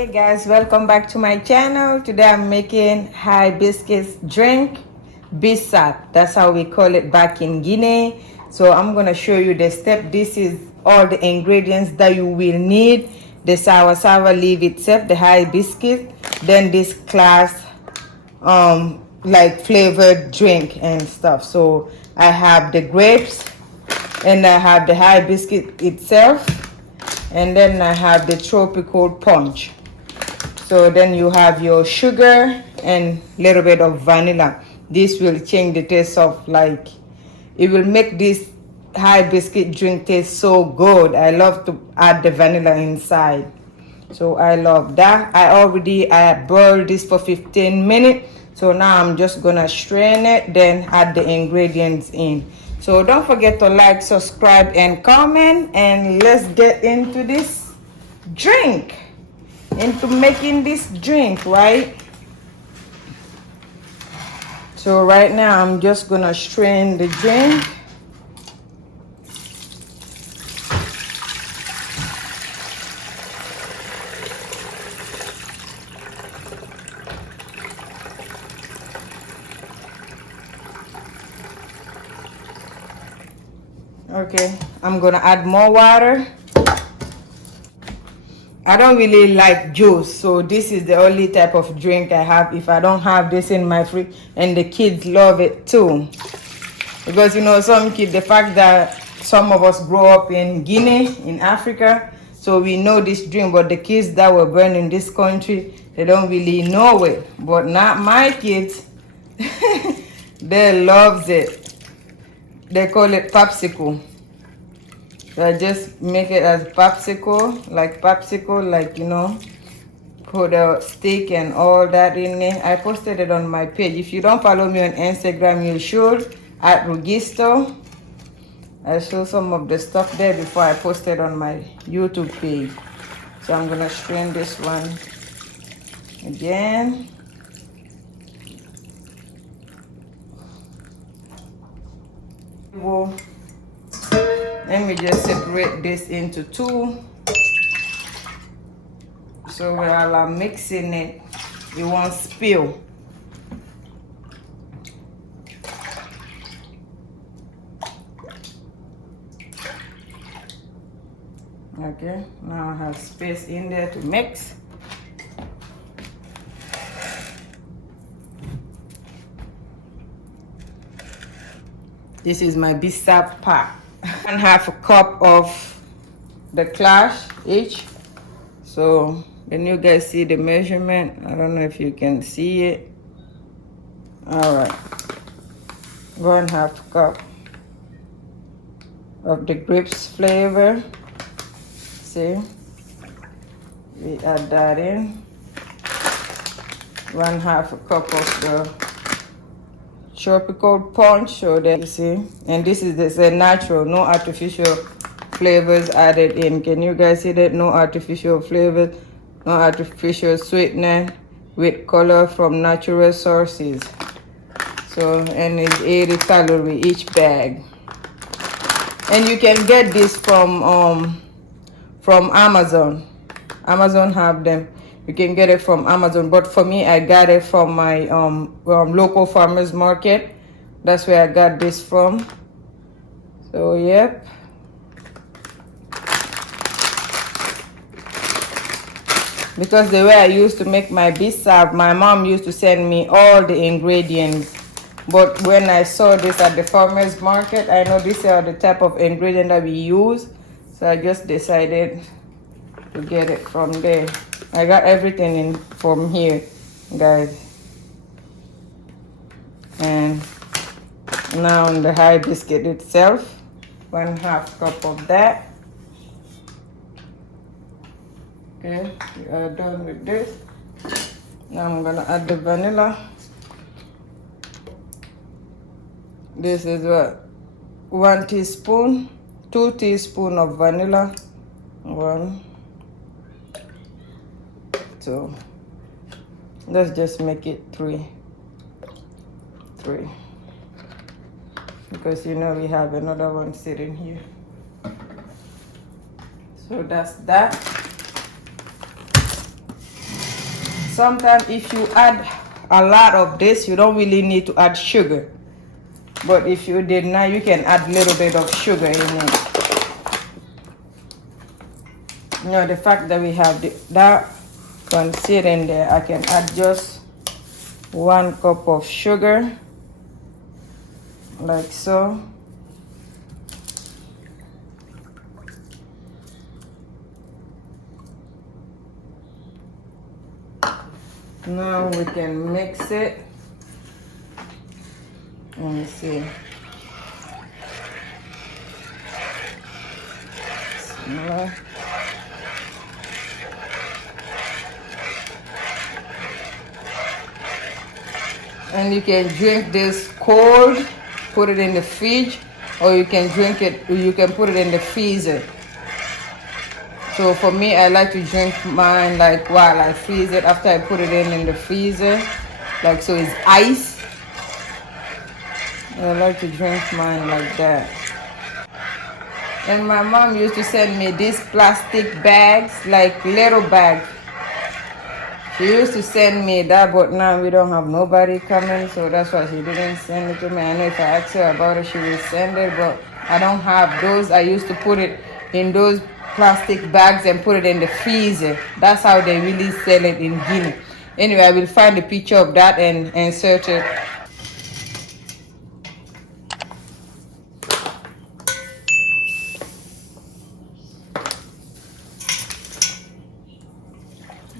Hey guys, welcome back to my channel. Today I'm making hibiscus drink, bissap. That's how we call it back in Guinea. So I'm gonna show you the step. This is all the ingredients that you will need: the sour leaf itself, the hibiscus, then this Klass like flavored drink and stuff. So I have the grapes, and I have the hibiscus itself, and then I have the tropical punch. So then you have your sugar and a little bit of vanilla. This will change the taste of, like, it will make this hibiscus drink taste so good. I love to add the vanilla inside. So I love that. I boiled this for 15 minutes. So now I'm just gonna strain it, then add the ingredients in. So don't forget to like, subscribe, and comment, and let's get into this drink, into making this drink, right? So right now I'm just gonna strain the drink. Okay, I'm gonna add more water. I don't really like juice, so this is the only type of drink I have. If I don't have this in my fridge, and the kids love it too, because you know, some kids, the fact that some of us grow up in Guinea, in Africa, so we know this drink, but the kids that were born in this country, they don't really know it. But not my kids. They loves it. They call it popsicle. So I just make it as popsicle, like, you know, put a stick and all that in there. I posted it on my page. If you don't follow me on Instagram, you should, at Rougisto. I show some of the stuff there before I post it on my YouTube page. So I'm gonna strain this one again. Let me just separate this into two, so while I'm mixing it, it won't spill. Okay, now I have space in there to mix. This is my bissap pack. 1/2 cup of the Klass each. So when you guys see the measurement, I don't know if you can see it. All right, 1/2 cup of the grapes flavor. See, we add that in. 1/2 cup of the tropical punch, so that you see, and this is a natural, no artificial flavors added in. Can you guys see that? No artificial flavors, no artificial sweetener, with color from natural sources. So, and it's 80 calories each bag, and you can get this from Amazon. Amazon have them. You can get it from Amazon, but for me, I got it from my local farmers market. That's where I got this from. So yep. Because the way I used to make my bissap, my mom used to send me all the ingredients. But when I saw this at the farmers market, I know these are the type of ingredient that we use. So I just decided to get it from there. I got everything in from here, guys. And now on the hibiscus itself, 1/2 cup of that. Okay, we are done with this. Now I'm gonna add the vanilla. This is what, 1 teaspoon, 2 teaspoons of vanilla. 1, 2. Let's just make it 3, because you know we have another one sitting here. So that's that. sometimes if you add a lot of this, you don't really need to add sugar. But if you did not, you can add a little bit of sugar in it. You know, the fact that we have that one sitting there, I can add just 1 cup of sugar, like so. Now we can mix it. Let me see. Small. And you can drink this cold, put it in the fridge, or you can drink it, you can put it in the freezer. So for me, I like to drink mine like while I freeze it after I put it in the freezer, like so it's ice. I like to drink mine like that. And my mom used to send me these plastic bags, like little bags. She used to send me that, but now we don't have nobody coming, so that's why she didn't send it to me. I know if I ask her about it, she will send it, but I don't have those. I used to put it in those plastic bags and put it in the freezer. That's how they really sell it in Guinea. Anyway, I will find a picture of that and insert it.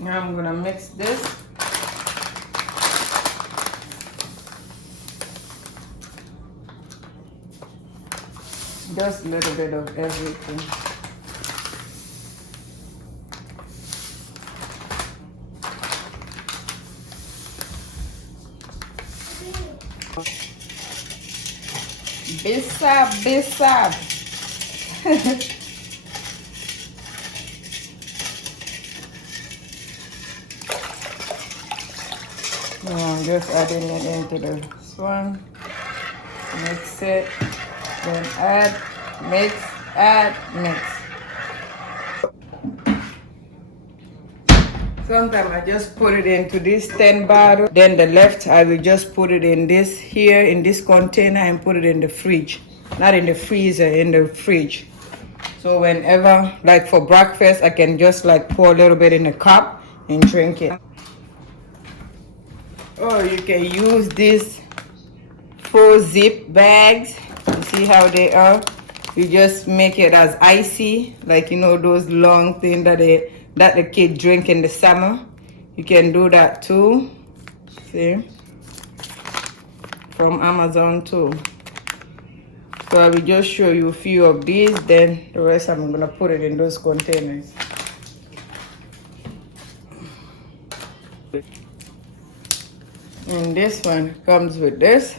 Now I'm gonna mix this. Just a little bit of everything. Bissab, bissap. I'm just adding it into this one. Mix it. Then add, mix, add, mix. Sometimes I just put it into this 10 bottle. Then the left, I will just put it in this here, in this container, and put it in the fridge. Not in the freezer, in the fridge. So whenever, like for breakfast, I can just like pour a little bit in a cup and drink it. Or you can use these 4 zip bags. You see how they are? You just make it as icy, like you know those long things that the kids drink in the summer. You can do that too. See? From Amazon too. So I will just show you a few of these, then the rest I'm gonna put it in those containers. And this one comes with this.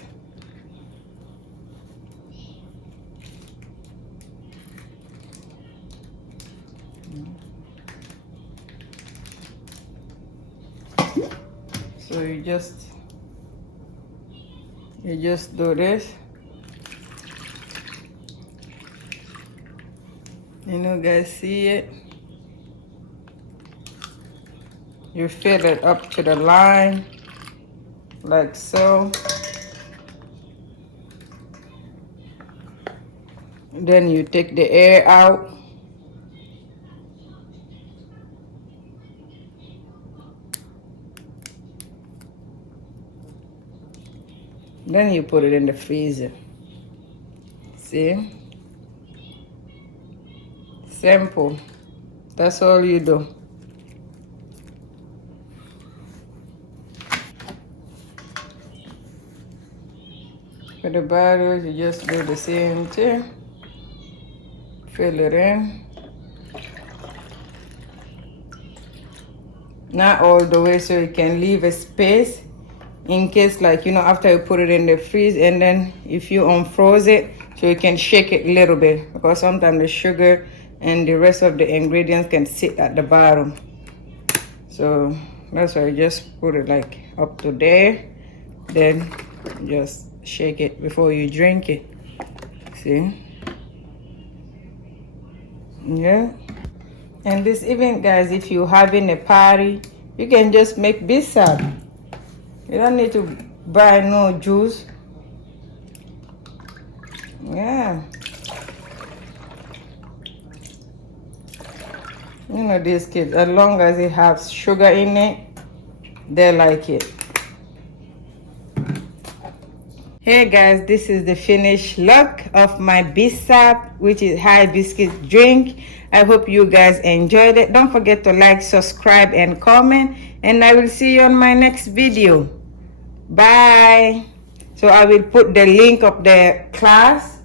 So you just do this. You know, guys, see it? You fill it up to the line, like so. Then you take the air out. Then you put it in the freezer. See? Simple. That's all you do. For the bottles, you just do the same thing. Fill it in. Not all the way, so you can leave a space in case, like, you know, after you put it in the freeze, and then if you unfroze it, so you can shake it a little bit, because sometimes the sugar and the rest of the ingredients can sit at the bottom. So that's why I just put it like up to there, then just shake it before you drink it. See? Yeah. And this event, guys, if you're having a party you can just make bissap. You don't need to buy no juice. Yeah. You know these kids, as long as it has sugar in it, they like it. Hey guys, this is the finished look of my bissap, which is hibiscus drink. I hope you guys enjoyed it. Don't forget to like, subscribe, and comment. And I will see you on my next video. Bye. So I will put the link of the Klass,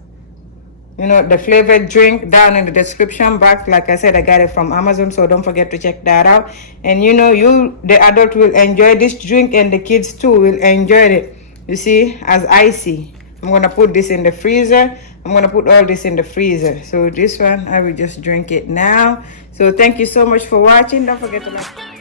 you know, the flavored drink, down in the description box. Like I said, I got it from Amazon, so don't forget to check that out. And you know, the adult will enjoy this drink, and the kids too will enjoy it. You see, as icy. I'm gonna put this in the freezer. I'm gonna put all this in the freezer. So this one, I will just drink it now. So thank you so much for watching. Don't forget to like.